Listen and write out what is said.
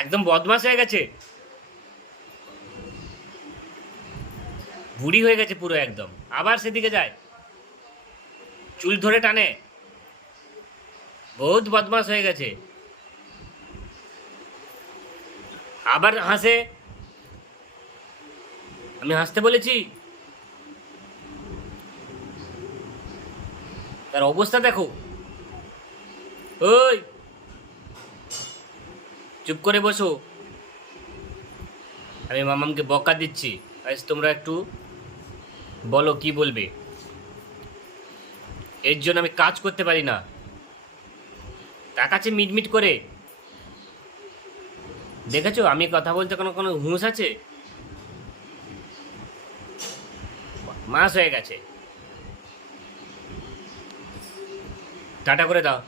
একদম বদমাশ হয়ে গেছে, বুড়ি হয়ে গেছে পুরো একদম। আবার সেদিকে যায়, চুল ধরে টানে, বহুত বদমাশ হয়ে গেছে। আবার হাসে, আমি হাসতে বলেছি? তার অবস্থা দেখো। ওই, চুপ করে বসো, আমি মামামকে বকা দিচ্ছি। আজ তোমরা একটু বলো কি বলবে। এর জন্য আমি কাজ করতে পারি না, তাকাচ্ছে মিটমিট করে। দেখেছো আমি কথা বলতে কোনো কোনো হুঁশ আছে? মাস হয়ে গেছে। টাটা করে দাও।